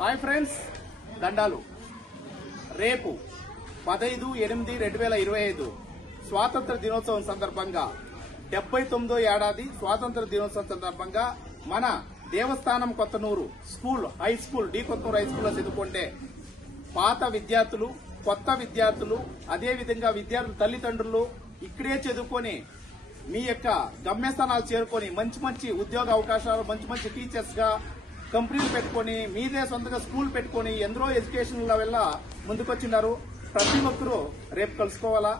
Hi friends, దండాలు. రేపు 15/8/2025 స్వాతంత్ర దినోత్సవం సందర్భంగా 79వ ఏడాది స్వాతంత్ర దినోత్సవం సందర్భంగా మన దేవస్థానం Kothanur school high school D Kothanur high స్కూల్లో చదువుకుంటే పాత విద్యార్థులు, కొత్త విద్యార్థులు, అదేవిధంగా విద్యార్థుల తల్లిదండ్రులు ఇక్కడే చదువుకొని మీ యొక్క గమ్యస్థానాలు చేరుకొని మంచి మంచి ఉద్యోగ అవకాశాలు, మంచి మంచి టీచర్స్ గా కంపెనీలు పెట్టుకొని మీదే సొంతంగా స్కూల్ పెట్టుకొని ఎందరో ఎడ్యుకేషన్ వల్ల ముందుకొచ్చినారు. ప్రతి ఒక్కరూ రేపు కలుసుకోవాలా.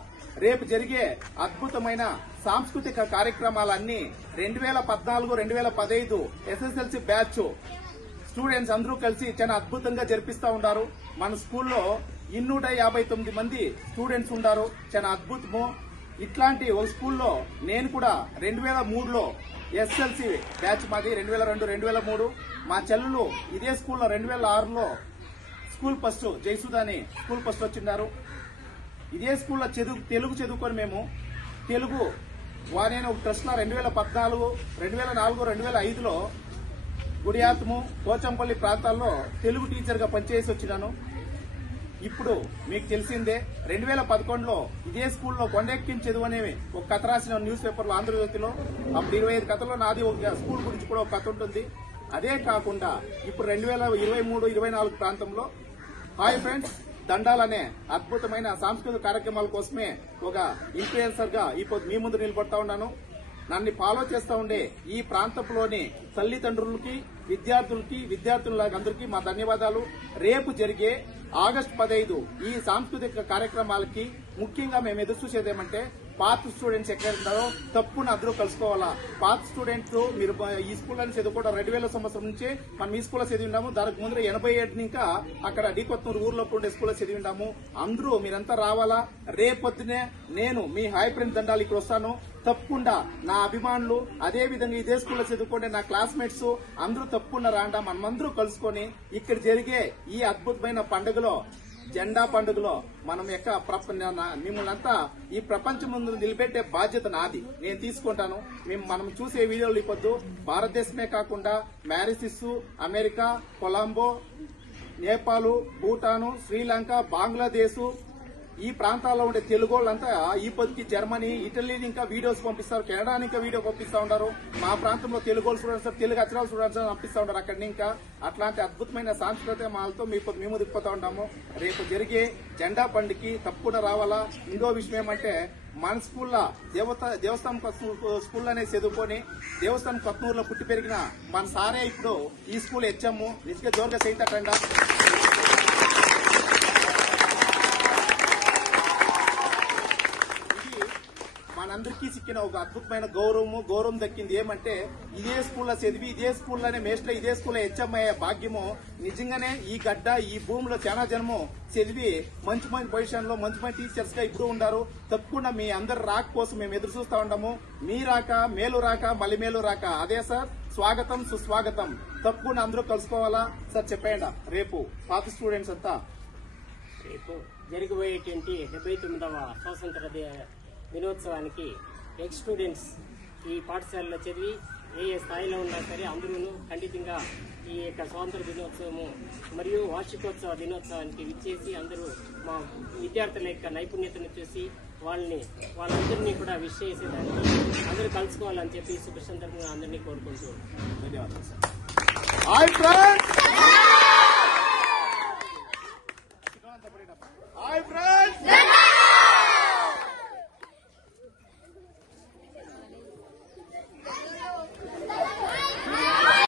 రేపు జరిగే అద్భుతమైన సాంస్కృతిక కార్యక్రమాలన్నీ 2014-2015 ఎస్ఎస్ఎల్సీ బ్యాచ్ స్టూడెంట్స్ అందరూ కలిసి చాలా అద్భుతంగా జరిపిస్తా ఉన్నారు. మన స్కూల్లో 259 మంది స్టూడెంట్స్ ఉన్నారు. చాలా అద్భుతము. ఇట్లాంటి ఒక స్కూల్లో నేను కూడా 2003లో ఎస్ఎల్సీ బ్యాచ్ మాది 2002-2003. మా చెల్లెలు ఇదే స్కూల్లో 2006లో స్కూల్ ఫస్ట్ జయసుధాని స్కూల్ ఫస్ట్ వచ్చిన్నారు. ఇదే స్కూల్లో తెలుగు చదువుకొని మేము తెలుగు నేను ట్రస్ట్ 2014, 2004, 2005లో గుడియాతము, పోచంపల్లి ప్రాంతాల్లో తెలుగు టీచర్ గా పనిచేసి వచ్చినాను. ఇప్పుడు మీకు తెలిసిందే 2011లో ఇదే స్కూల్లో కొండెక్కిన చదువు అనే ఒక కథ రాసిన న్యూస్ పేపర్లో ఆంధ్రజ్యోతిలో. అప్పుడు 25 కథల్లో నాది ఒక స్కూల్ గురించి కూడా ఒక కథ ఉంటుంది. అదే కాకుండా ఇప్పుడు 2023-24 ప్రాంతంలో హాయ్ ఫ్రెండ్స్ దండాలనే అద్భుతమైన సాంస్కృతిక కార్యక్రమాల కోసమే ఒక ఇన్ఫ్లుయెన్సర్ గా ఇప్పుడు మీ ముందు నిలబడతా ఉన్నాను. నన్ను ఫాలో చేస్తా ఉండే ఈ ప్రాంతంలోని తల్లిదండ్రులకి, విద్యార్థులందరికీ మా ధన్యవాదాలు. రేపు జరిగే ఆగస్టు 15 ఈ సాంస్కృతిక కార్యక్రమాలకి ముఖ్యంగా మేము ఎదురు చూసేదేమంటే పాత స్టూడెంట్స్ ఎక్కడ ఉన్నారో తప్పున అందరూ కలుసుకోవాలా. పాత స్టూడెంట్స్ మీరు ఈ స్కూల్లో చదువుకోవడం 2000 సంవత్సరం నుంచి మనం ఈ స్కూల్లో చదివి ఉన్నాము. దానికి ముందు 87 ఇంకా అక్కడ డి కొత్తూరు ఊర్లో ఉండే స్కూల్లో చదివి ఉన్నాము. అందరూ మీరంతా రావాలా. రేపొద్దునే నేను మీ హాయ్ ఫ్రెండ్ దండాలు ఇక్కడ వస్తాను. తప్పకుండా నా అభిమానులు, అదే విధంగా ఇదే స్కూల్లో చదువుకుంటే నా క్లాస్మేట్స్ అందరూ తప్పకుండా రాండా. మనమందరూ కలుసుకొని ఇక్కడ జరిగే ఈ అద్భుతమైన పండుగలో, జెండా పండుగలో మనం మిమ్మల్ని అంతా ఈ ప్రపంచం ముందు నిలబెట్టే బాధ్యత నాది. నేను తీసుకుంటాను. మనం చూసే వీడియోలు ఇప్పొద్దు భారతదేశమే కాకుండా మారిషస్, అమెరికా, కొలంబో, నేపాల్, భూటాను, శ్రీలంక, బంగ్లాదేశ్ ఈ ప్రాంతాల్లో ఉండే తెలుగు వాళ్ళంతా ఈ పొద్దుకి జర్మనీ, ఇటలీని ఇంకా వీడియోస్ పంపిస్తారు. కెనడాని ఇంకా వీడియో పంపిస్తా ఉంటారు. మా ప్రాంతంలో తెలుగు స్టూడెంట్స్, తెలుగు అక్షరాల స్టూడెంట్స్ పంపిస్తా ఉంటారు. అక్కడి ఇంకా అట్లాంటి అద్భుతమైన సాంస్కృతిక మాలతో మేము దిగిపోతా ఉంటాము. రేపు జరిగే జెండా పండుగకి తప్పకుండా రావాలా. ఇంకో విషయం ఏమంటే మన స్కూల్లో దేవస్థానం స్కూల్లోనే చదువుకొని దేవస్థానం కొత్తూరులో పుట్టి పెరిగిన మన సారే ఇప్పుడు ఈ స్కూల్ హెచ్ఎం. నిజంగా జోరుగా చేయితట్టండా. మనందరికీ సిక్కిన ఒక అద్భుతమైన గౌరవం దక్కింది. ఏమంటే ఇదే స్కూల్లో చదివి ఇదే స్కూల్లోనే మేస్టర్, ఇదే స్కూల్లో హెచ్ఎం అయ్యే భాగ్యము. నిజంగానే ఈ గడ్డ ఈ భూమిలో చాలా జనము చదివి మంచి పొజిషన్ లో మంచి టీచర్స్ గా ఇప్పుడు ఉన్నారు. తప్పకుండా మీ అందరి రాక కోసం మేము ఎదురు చూస్తా ఉంటాము. మీ రాక, మేలు రాక, మళ్ళీ మేలు రాక. అదే సార్, స్వాగతం సుస్వాగతం. తప్పకుండా అందరూ కలుసుకోవాలా. సార్ చెప్పేయండి. రేపు పాత స్టూడెంట్స్ అంతా రేపు జరిగిపోయేటువంటి 79వ స్వాతంత్ర దినోత్సవానికి ఎక్స్ స్టూడెంట్స్ ఈ పాఠశాలలో చదివి ఏ స్థాయిలో ఉన్నా సరే అందరూ ఖండితంగా ఈ యొక్క స్వాతంత్ర దినోత్సవము మరియు వార్షికోత్సవ దినోత్సవానికి విచ్చేసి అందరూ మా విద్యార్థుల యొక్క నైపుణ్యతను చూసి వాళ్ళందరినీ కూడా విష్ చేసేదానికి అందరూ కలుసుకోవాలని చెప్పి శుభ సందర్భంగా అందరినీ కోరుకుంటూ ధన్యవాదాలు సార్.